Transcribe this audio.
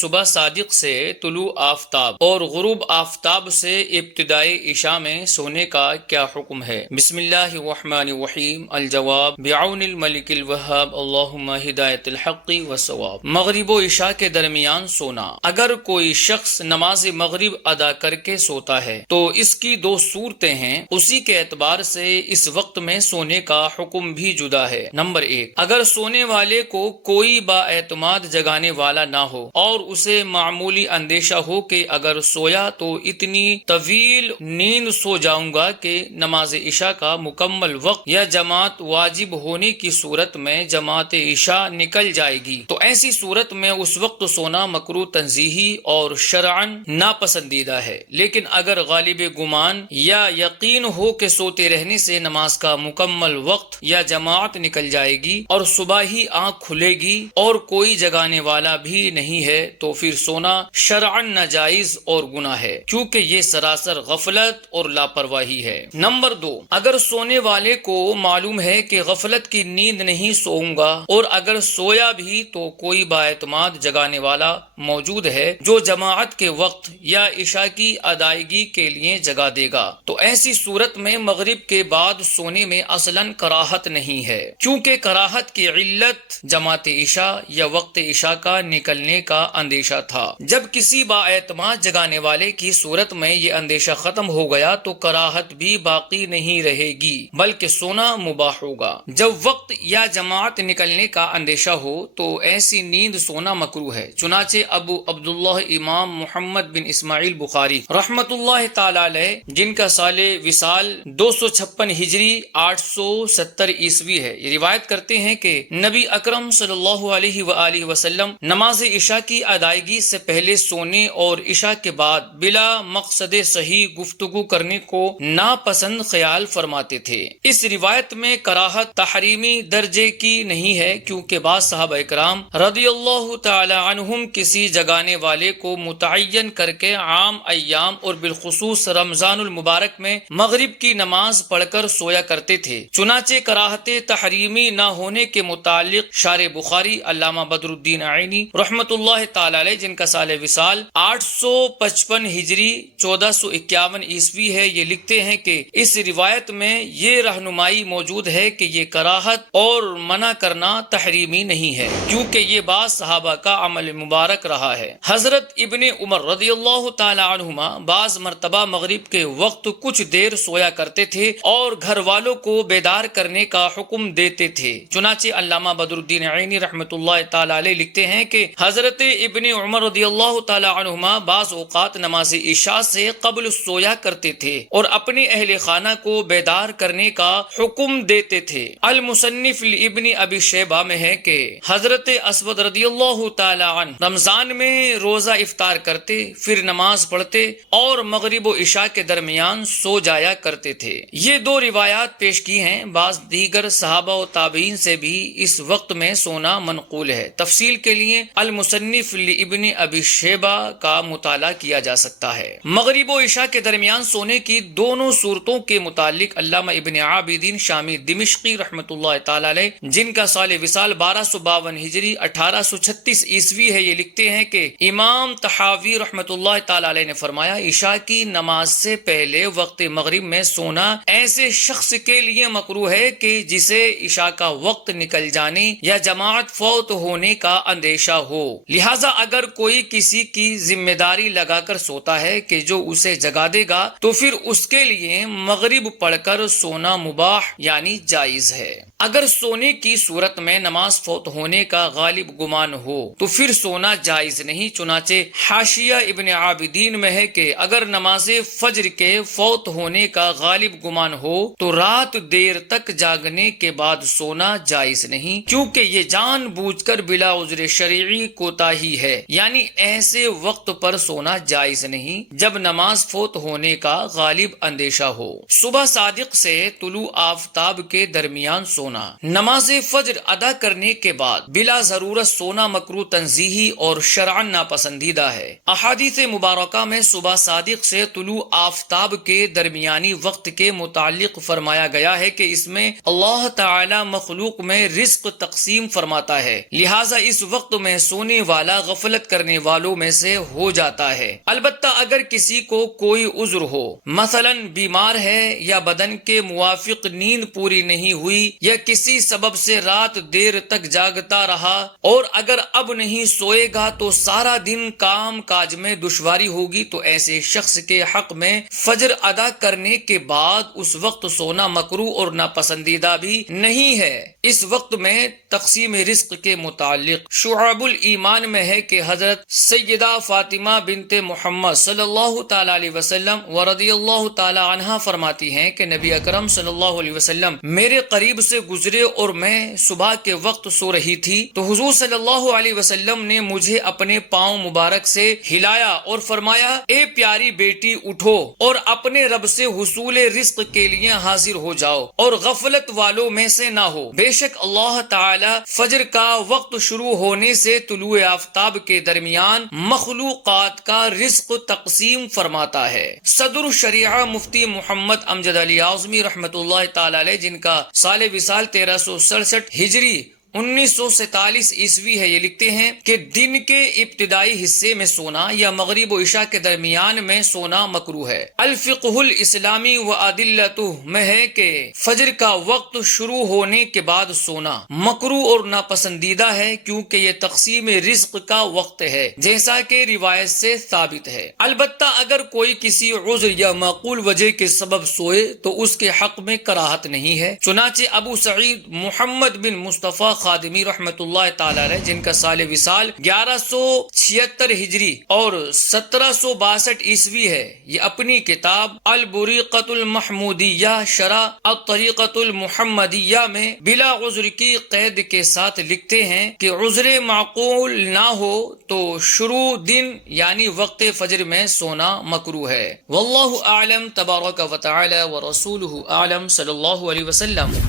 صبح صادق سے طلوع آفتاب اور غروب آفتاب سے ابتدائی عشاء میں سونے کا کیا حکم ہے؟ بسم اللہ الرحمن الرحیم۔ الجواب بعون الملک الوہاب، اللہم ہدایت الحق والصواب۔ مغرب و عشاء کے درمیان سونا۔ اگر کوئی شخص نماز مغرب ادا کر کے سوتا ہے تو اس کی دو صورتیں ہیں، اسی کے اعتبار سے اس وقت میں سونے کا حکم بھی جدا ہے۔ نمبر 1، اگر سونے والے کو کوئی با اعتماد جگانے والا نہ ہو اور اسے معمولی اندیشہ ہو کہ اگر سویا تو اتنی طویل نیند سو جاؤں گا کہ نماز عشاء کا مکمل وقت یا جماعت واجب ہونے کی صورت میں جماعت عشاء نکل جائے گی، تو ایسی صورت میں اس وقت سونا مکروہ تنزیہی اور شرعاً ناپسندیدہ ہے۔ لیکن اگر غالب گمان یا یقین ہو کہ سوتے رہنے سے نماز کا مکمل وقت یا جماعت نکل جائے گی اور صبح ہی آنکھ کھلے گی اور کوئی جگانے والا بھی نہیں ہے تو پھر سونا شرعاً ناجائز اور گناہ ہے، کیونکہ یہ سراسر غفلت اور لاپرواہی ہے۔ نمبر 2، اگر سونے والے کو معلوم ہے کہ غفلت کی نیند نہیں سوؤں گا اور اگر سویا بھی تو کوئی بااعتماد جگانے والا موجود ہے جو جماعت کے وقت یا عشاء کی ادائیگی کے لیے جگا دے گا، تو ایسی صورت میں مغرب کے بعد سونے میں اصلاً کراہت نہیں ہے، کیونکہ کراہت کی علت جماعت عشاء یا وقت عشاء کا نکلنے کا اندیشہ تھا۔ جب کسی با اعتماد جگانے والے کی صورت میں یہ اندیشہ ختم ہو گیا تو کراہت بھی باقی نہیں رہے گی بلکہ سونا مباح ہوگا۔ جب وقت یا جماعت نکلنے کا اندیشہ ہو تو ایسی نیند سونا مکروہ ہے، چنانچہ ابو عبداللہ امام محمد بن اسماعیل بخاری رحمت اللہ تعالی علیہ، جن کا سال وصال 256 ہجری 870 عیسوی ہے، یہ روایت کرتے ہیں کہ نبی اکرم صلی اللہ علیہ وآلہ وسلم نماز عشاء کی ادائیگی سے پہلے سونے اور عشاء کے بعد بلا مقصد صحیح گفتگو کرنے کو ناپسند خیال فرماتے تھے۔ اس روایت میں کراہت تحریمی درجے کی نہیں ہے، کیونکہ بعض صحابہ کرام رضی اللہ تعالی عنہم کسی جگانے والے کو متعین کر کے عام ایام اور بالخصوص رمضان المبارک میں مغرب کی نماز پڑھ کر سویا کرتے تھے۔ چنانچہ کراہت تحریمی نہ ہونے کے متعلق شارح بخاری علامہ بدر الدین عینی رحمت اللہ تعالی علیہ، جن کا سال وصال 855 ہجری 1451 عیسوی ہے، یہ لکھتے ہیں کہ اس روایت میں یہ رہنمائی موجود ہے کہ یہ کراہت اور منع کرنا تحریمی نہیں ہے، کیونکہ یہ بعض صحابہ کا عمل مبارک رہا ہے۔ حضرت ابن عمر رضی اللہ تعالی عنہما بعض مرتبہ مغرب کے وقت کچھ دیر سویا کرتے تھے اور گھر والوں کو بیدار کرنے کا حکم دیتے تھے۔ چنانچہ علامہ بدر الدین عینی رحمت اللہ تعالی علیہ لکھتے ہیں کہ حضرت ابن عمر رضی اللہ تعالی عنہما بعض اوقات نماز عشاء سے قبل سویا کرتے تھے اور اپنے اہل خانہ کو بیدار کرنے کا حکم دیتے تھے۔ المصنف ابن ابی شیبہ میں ہے کہ حضرت اسود رضی اللہ تعالی عنہ رمضان میں روزہ افطار کرتے، پھر نماز پڑھتے اور مغرب و عشاء کے درمیان سو جایا کرتے تھے۔ یہ دو روایات پیش کی ہیں، بعض دیگر صحابہ و تابعین سے بھی اس وقت میں سونا منقول ہے۔ تفصیل کے لیے المصنف ابن ابی شیبہ کا مطالعہ کیا جا سکتا ہے۔ مغرب و عشاء کے درمیان سونے کی دونوں صورتوں کے متعلق علامہ ابن عابدین شامی دمشقی رحمت اللہ تعالی علیہ، جن کا سال وصال 1252 ہجری 1836 عیسوی ہے، یہ لکھتے ہیں کہ امام طحاوی رحمت اللہ تعالی علیہ نے فرمایا، عشاء کی نماز سے پہلے وقت مغرب میں سونا ایسے شخص کے لیے مکروہ ہے کہ جسے عشاء کا وقت نکل جانے یا جماعت فوت ہونے کا اندیشہ ہو، لہذا اگر کوئی کسی کی ذمہ داری لگا کر سوتا ہے کہ جو اسے جگا دے گا تو پھر اس کے لیے مغرب پڑھ کر سونا مباح یعنی جائز ہے۔ اگر سونے کی صورت میں نماز فوت ہونے کا غالب گمان ہو تو پھر سونا جائز نہیں، چنانچہ حاشیہ ابن عابدین میں ہے کہ اگر نماز فجر کے فوت ہونے کا غالب گمان ہو تو رات دیر تک جاگنے کے بعد سونا جائز نہیں، کیونکہ یہ جان بوجھ کر بلا عذر شرعی کوتاہی ہے، یعنی ایسے وقت پر سونا جائز نہیں جب نماز فوت ہونے کا غالب اندیشہ ہو۔ صبح صادق سے طلوع آفتاب کے درمیان سونا۔ نماز فجر ادا کرنے کے بعد بلا ضرورت سونا مکروہ تنزیہی اور شرعاً ناپسندیدہ ہے۔ احادیث مبارکہ میں صبح صادق سے طلوع آفتاب کے درمیانی وقت کے متعلق فرمایا گیا ہے کہ اس میں اللہ تعالی مخلوق میں رزق تقسیم فرماتا ہے، لہٰذا اس وقت میں سونے والا غفلت کرنے والوں میں سے ہو جاتا ہے۔ البتہ اگر کسی کو کوئی عذر ہو، مثلا بیمار ہے یا بدن کے موافق نیند پوری نہیں ہوئی یا کسی سبب سے رات دیر تک جاگتا رہا اور اگر اب نہیں سوئے گا تو سارا دن کام کاج میں دشواری ہوگی، تو ایسے شخص کے حق میں فجر ادا کرنے کے بعد اس وقت سونا مکروہ اور ناپسندیدہ بھی نہیں ہے۔ اس وقت میں تقسیم رزق کے متعلق شعب الایمان میں ہے کہ حضرت سیدہ فاطمہ بنت محمد صلی اللہ تعالی علیہ وسلم ورضی اللہ تعالی عنہا فرماتی ہیں کہ نبی اکرم صلی اللہ علیہ وسلم میرے قریب سے گزرے اور میں صبح کے وقت سو رہی تھی تو حضور صلی اللہ علیہ وسلم نے مجھے اپنے پاؤں مبارک سے ہلایا اور فرمایا، اے پیاری بیٹی اٹھو اور اپنے رب سے حصول رزق کے لیے حاضر ہو جاؤ اور غفلت والوں میں سے نہ ہو۔ بے شک اللہ تعالی فجر کا وقت شروع ہونے سے طلوع آفتاب کے درمیان مخلوقات کا رزق تقسیم فرماتا ہے۔ صدر الشریعہ مفتی محمد امجد علی اعظمی رحمۃ اللہ تعالی علیہ، جن کا سال وصال 1367 ہجری 1947 عیسوی ہے، یہ لکھتے ہیں کہ دن کے ابتدائی حصے میں سونا یا مغرب و عشاء کے درمیان میں سونا مکروہ ہے۔ الفقہ الاسلامی و ادلتہ میں ہے کہ فجر کا وقت شروع ہونے کے بعد سونا مکروہ اور ناپسندیدہ ہے، کیونکہ یہ تقسیم رزق کا وقت ہے جیسا کہ روایت سے ثابت ہے۔ البتہ اگر کوئی کسی عذر یا معقول وجہ کے سبب سوئے تو اس کے حق میں کراہت نہیں ہے۔ چنانچہ ابو سعید محمد بن مصطفیٰ خادمی رحمت اللہ تعالی علیہ، جن کا سال وصال 1176 ہجری اور 1762 عیسوی ہے، یہ اپنی کتاب البریقۃ المحمودیہ شرح الطریقۃ المحمدیہ میں بلا عذر کی قید کے ساتھ لکھتے ہیں کہ عذر معقول نہ ہو تو شروع دن یعنی وقت فجر میں سونا مکروہ ہے۔ واللہ اعلم تبارک و تعالی ورسولہ اعلم صلی اللہ علیہ وسلم۔